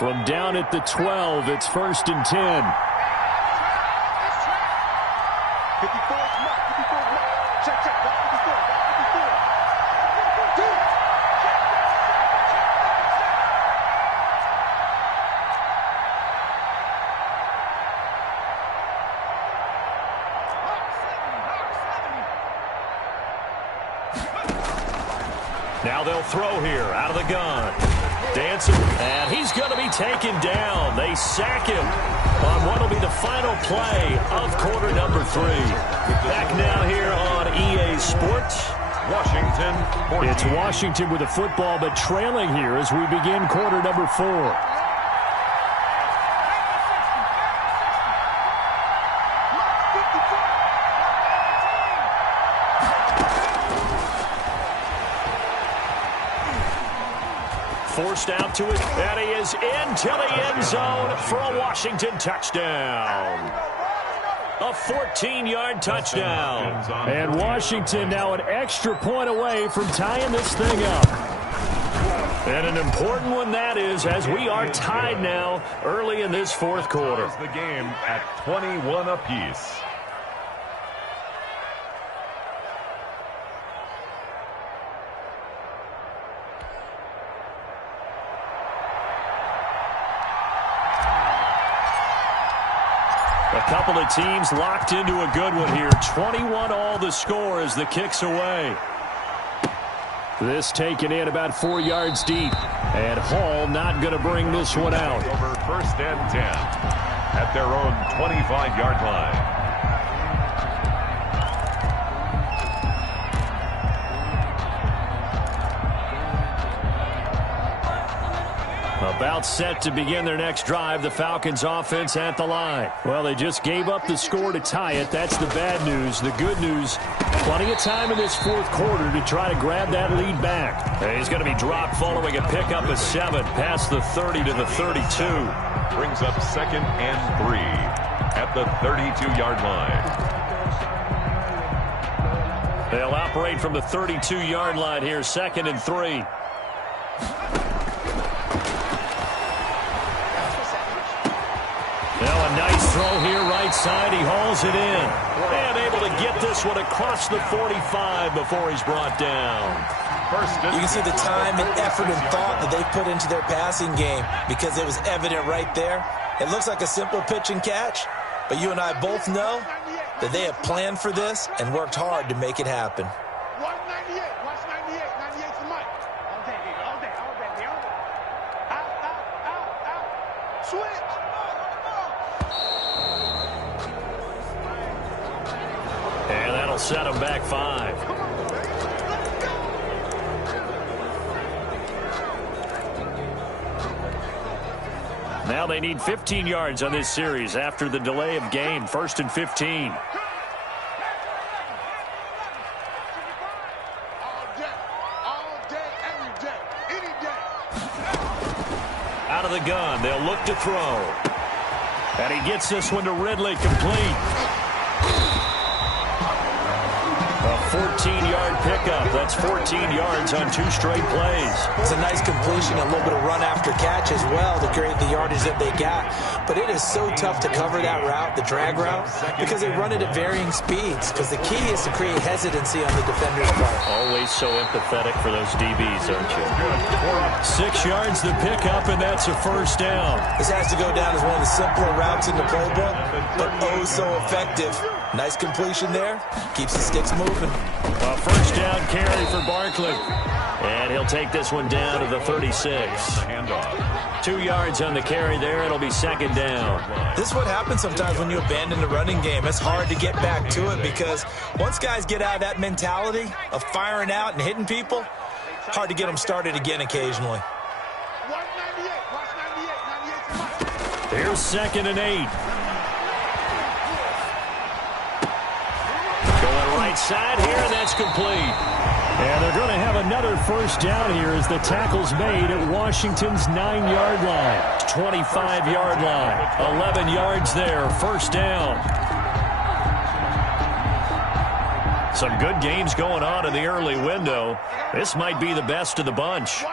From down at the 12, it's 1st and 10. Now they'll throw here out of the gun. Dancing, and he's going to be taken down. They sack him on what will be the final play of quarter number 3. Back now here on EA Sports. Washington 14. It's Washington with the football, but trailing here as we begin quarter number 4. Forced out to it, and he is into the end zone for a Washington touchdown. A 14-yard touchdown. And Washington now an extra point away from tying this thing up. And an important one that is, as we are tied now early in this fourth quarter. The game at 21 apiece. A couple of teams locked into a good one here. 21 all the score as the kick's away. This taken in about 4 yards deep. And Hall not going to bring this one out. Over 1st and 10 at their own 25-yard line. About set to begin their next drive, the Falcons offense at the line. Well, they just gave up the score to tie it. That's the bad news. The good news, plenty of time in this fourth quarter to try to grab that lead back. And he's going to be dropped following a pickup of 7 past the 30 to the 32. Brings up 2nd and 3 at the 32-yard line. They'll operate from the 32-yard line here, 2nd and 3. Now a nice throw here, right side. He hauls it in. And able to get this one across the 45 before he's brought down. You can see the time and effort and thought that they put into their passing game because it was evident right there. It looks like a simple pitch and catch, but you and I both know that they have planned for this and worked hard to make it happen. And that'll set them back 5. Now they need 15 yards on this series after the delay of game. 1st and 15. Out of the gun, they'll look to throw. And he gets this one to Ridley, complete. A 14-yard pickup. That's 14 yards on 2 straight plays. It's a nice completion, a little bit of run after catch as well to create the yardage that they got. But it is so tough to cover that route, the drag route, because they run it at varying speeds. Because the key is to create hesitancy on the defender's part. Always so empathetic for those DBs, aren't you? 6 yards the pickup, and that's a 1st down. This has to go down as one of the simpler routes in the playbook, but oh so effective. Nice completion there. Keeps the sticks moving. A 1st down carry for Barkley. And he'll take this one down to the 36. 2 yards on the carry there. It'll be 2nd down. This is what happens sometimes when you abandon the running game. It's hard to get back to it because once guys get out of that mentality of firing out and hitting people, hard to get them started again occasionally. Here's 2nd and 8. Right side here, and that's complete. And they're going to have another 1st down here as the tackle's made at Washington's 9-yard line. 25-yard line. 11 yards there. 1st down. Some good games going on in the early window. This might be the best of the bunch.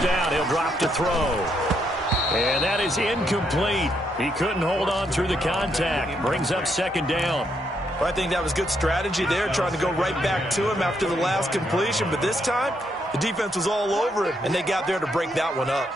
first down. He'll drop to throw. And that is incomplete. He couldn't hold on through the contact. Brings up second down. Well, I think that was good strategy there, trying to go right back to him after the last completion. But this time, the defense was all over him, and they got there to break that one up.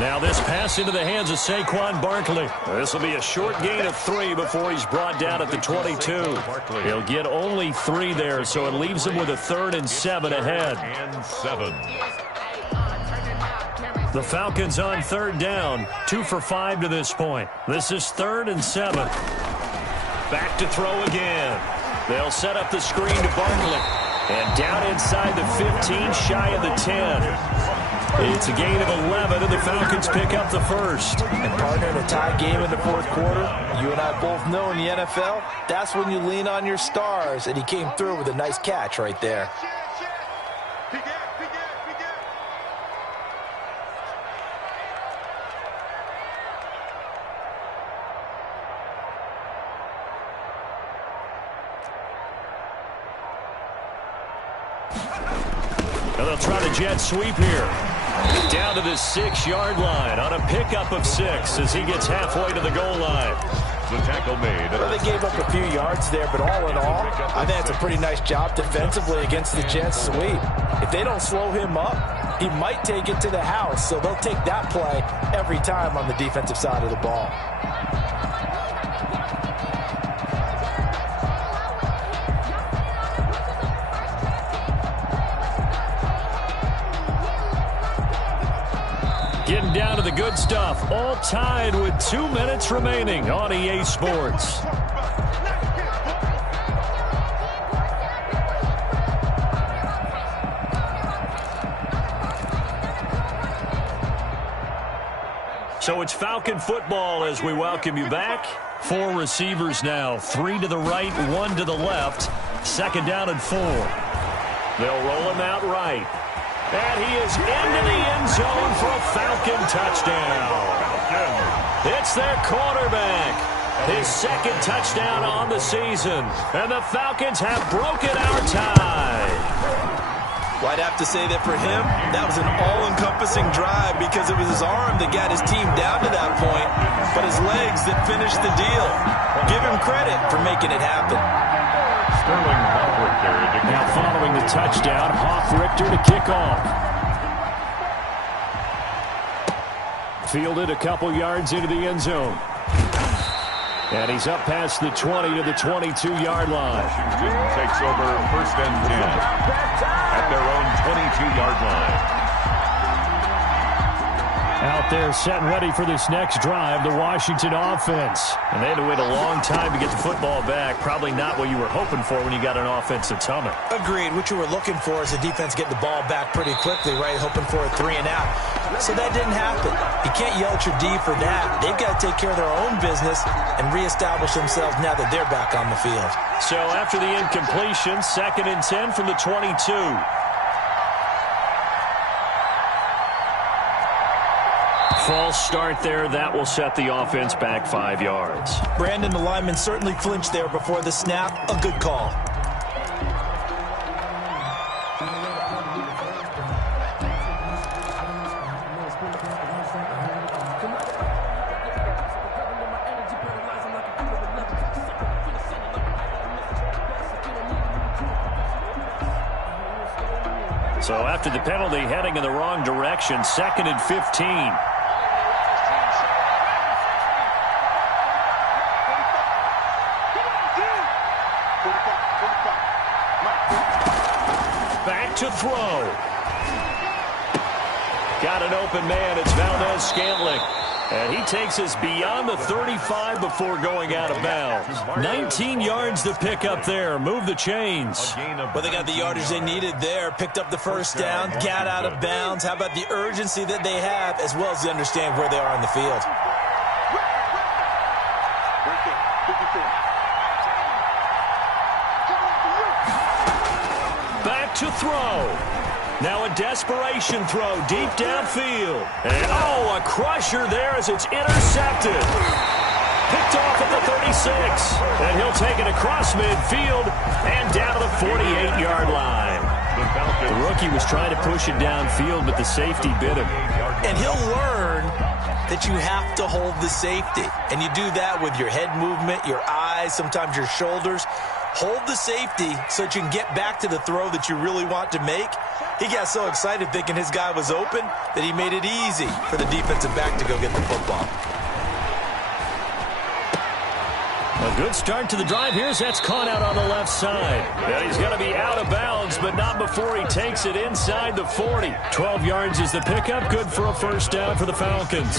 Now this pass into the hands of Saquon Barkley. This will be a short gain of 3 before he's brought down at the 22. He'll get only 3 there, so it leaves him with a 3rd and 7 ahead. And 7. The Falcons on 3rd down, 2 for 5 to this point. This is 3rd and 7. Back to throw again. They'll set up the screen to Barkley. And down inside the 15, shy of the 10. It's a gain of 11, and the Falcons pick up the first. And partner, in a tie game in the 4th quarter, you and I both know in the NFL, that's when you lean on your stars, and he came through with a nice catch right there. Now they'll try the jet sweep here. Down to the 6-yard line on a pickup of 6 as he gets halfway to the goal line. The tackle made. Well, they gave up a few yards there, but all in all, I think it's a pretty nice job defensively against the jet sweep. If they don't slow him up, he might take it to the house, so they'll take that play every time on the defensive side of the ball. Getting down to the good stuff. All tied with 2 minutes remaining on EA Sports. So it's Falcon football as we welcome you back. 4 receivers now. 3 to the right, 1 to the left. 2nd down and 4. They'll roll him out right. And he is into the end zone for a Falcon touchdown. It's their quarterback. His 2nd touchdown on the season. And the Falcons have broken our tie. Well, I'd have to say that for him, that was an all-encompassing drive because it was his arm that got his team down to that point, but his legs that finished the deal. Give him credit for making it happen. Now following the touchdown, Richter to kick off. Fielded a couple yards into the end zone. And he's up past the 20 to the 22-yard line. Washington takes over 1st and 10 at their own 22-yard line. Out there set and ready for this next drive, the Washington offense. And they had to wait a long time to get the football back. Probably not what you were hoping for when you got an offense that's humming. Agreed. What you were looking for is the defense getting the ball back pretty quickly, right? Hoping for a 3 and out. So that didn't happen. You can't yell at your D for that. They've got to take care of their own business and reestablish themselves now that they're back on the field. So after the incompletion, 2nd and 10 from the 22. False start there. That will set the offense back 5 yards. Brandon, the lineman, certainly flinched there before the snap. A good call. So after the penalty, heading in the wrong direction, 2nd and 15. Back to throw. Got an open man. It's Valdez-Scantling. And he takes us beyond the 35 before going out of bounds. 19 yards to pick up there. Move the chains. Well, they got the yardage they needed there. Picked up the first down. Got out of bounds. How about the urgency that they have as well as they understand where they are on the field? Back to throw. Now a desperation throw deep downfield. And, a crusher there as it's intercepted. Picked off at the 36. And he'll take it across midfield and down to the 48-yard line. The rookie was trying to push it downfield, but the safety bit him. And he'll learn that you have to hold the safety. And you do that with your head movement, your eyes, sometimes your shoulders. Hold the safety so that you can get back to the throw that you really want to make. He got so excited thinking his guy was open that he made it easy for the defensive back to go get the football. A good start to the drive. Here's that's caught out on the left side. And he's going to be out of bounds, but not before he takes it inside the 40. 12 yards is the pickup. Good for a first down for the Falcons.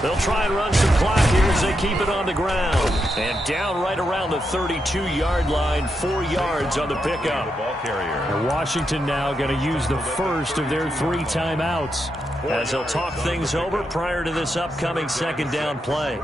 They'll try and run some clock here as they keep it on the ground. And down right around the 32-yard line, 4 yards on the pickup. Ball carrier. And Washington now going to use the first of their 3 timeouts as they'll talk things over prior to this upcoming second down play.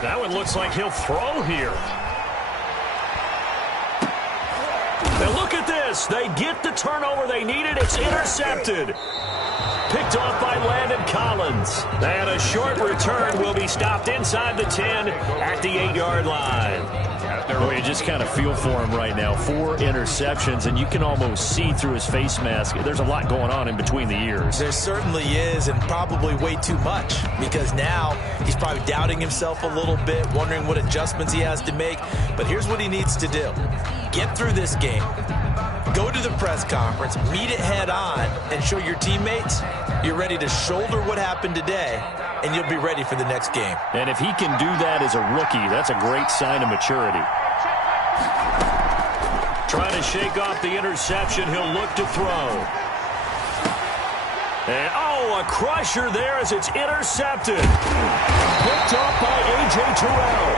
That one looks like he'll throw here. Now look at this. They get the turnover they needed. It's intercepted. Picked off by Landon Collins. And a short return will be stopped inside the 10 at the 8-yard line. Well, you just kind of feel for him right now. 4 interceptions, and you can almost see through his face mask. There's a lot going on in between the ears. There certainly is, and probably way too much, because now he's probably doubting himself a little bit, wondering what adjustments he has to make. But here's what he needs to do. Get through this game. Go to the press conference, meet it head on, and show your teammates you're ready to shoulder what happened today, and you'll be ready for the next game. And if he can do that as a rookie, that's a great sign of maturity. Trying to shake off the interception. He'll look to throw. And, a crusher there as it's intercepted. Picked off by A.J. Terrell.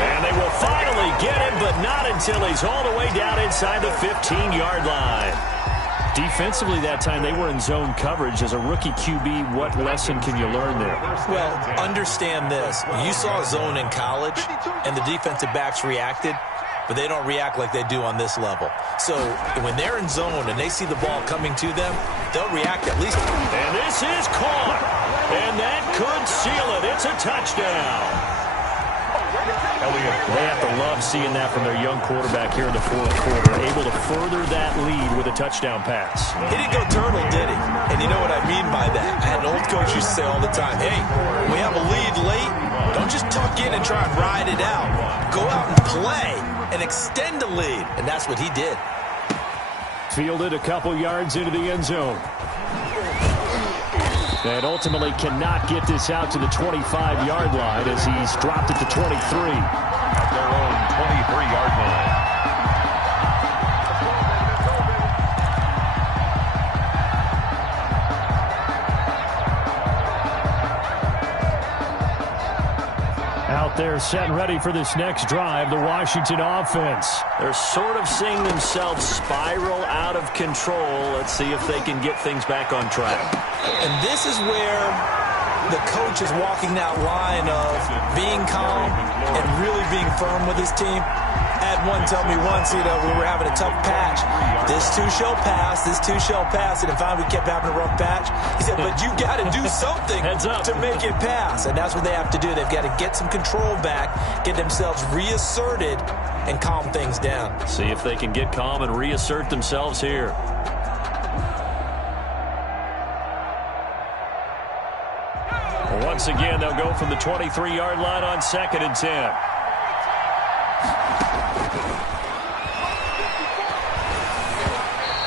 And they will finally get him, but not until he's all the way down inside the 15-yard line. Defensively that time, they were in zone coverage. As a rookie QB, what lesson can you learn there? Well, understand this. You saw zone in college, and the defensive backs reacted, but they don't react like they do on this level. So when they're in zone and they see the ball coming to them, they'll react at least. And this is caught. And that could seal it. It's a touchdown. They have to love seeing that from their young quarterback here in the fourth quarter, able to further that lead with a touchdown pass. He didn't go turtle, did he? And you know what I mean by that. I had an old coach used to say all the time, hey, when we have a lead late, don't just tuck in and try and ride it out. Go out and play and extend the lead. And that's what he did. Fielded a couple yards into the end zone. And ultimately cannot get this out to the 25-yard line as he's dropped it to 23. At their own 23-yard line. Out there set and ready for this next drive, the Washington offense. They're sort of seeing themselves spiral out of control. Let's see if they can get things back on track. And this is where the coach is walking that line of being calm and really being firm with his team. I had one tell me once, we were having a tough patch. This too shall pass, this too shall pass. And if we kept having a rough patch, he said, but you got to do something to make it pass. And that's what they have to do. They've got to get some control back, get themselves reasserted, and calm things down. See if they can get calm and reassert themselves here. Once again, they'll go from the 23-yard line on 2nd and 10.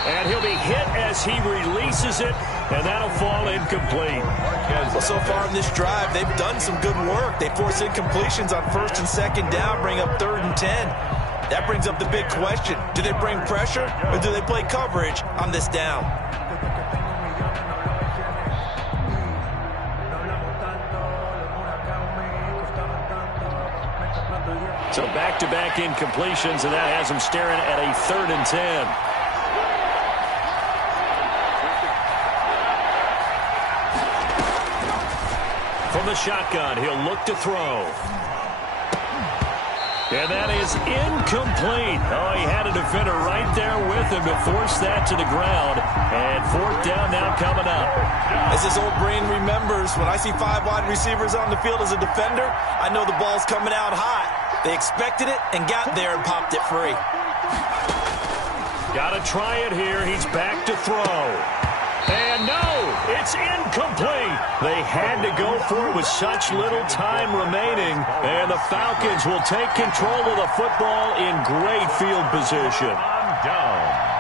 And he'll be hit as pass. He releases it, and that'll fall incomplete. Well, so far in this drive, they've done some good work. They force incompletions on 1st and 2nd down, bring up 3rd and 10. That brings up the big question. Do they bring pressure, or do they play coverage on this down? So back-to-back incompletions, and that has him staring at a 3rd and 10. From the shotgun, he'll look to throw. And that is incomplete. Oh, he had a defender right there with him to force that to the ground. And 4th down now coming up. As his old brain remembers, when I see 5 wide receivers on the field as a defender, I know the ball's coming out hot. They expected it and got there and popped it free. Got to try it here. He's back to throw. And no, it's incomplete. They had to go for it with such little time remaining. And the Falcons will take control of the football in great field position. Down.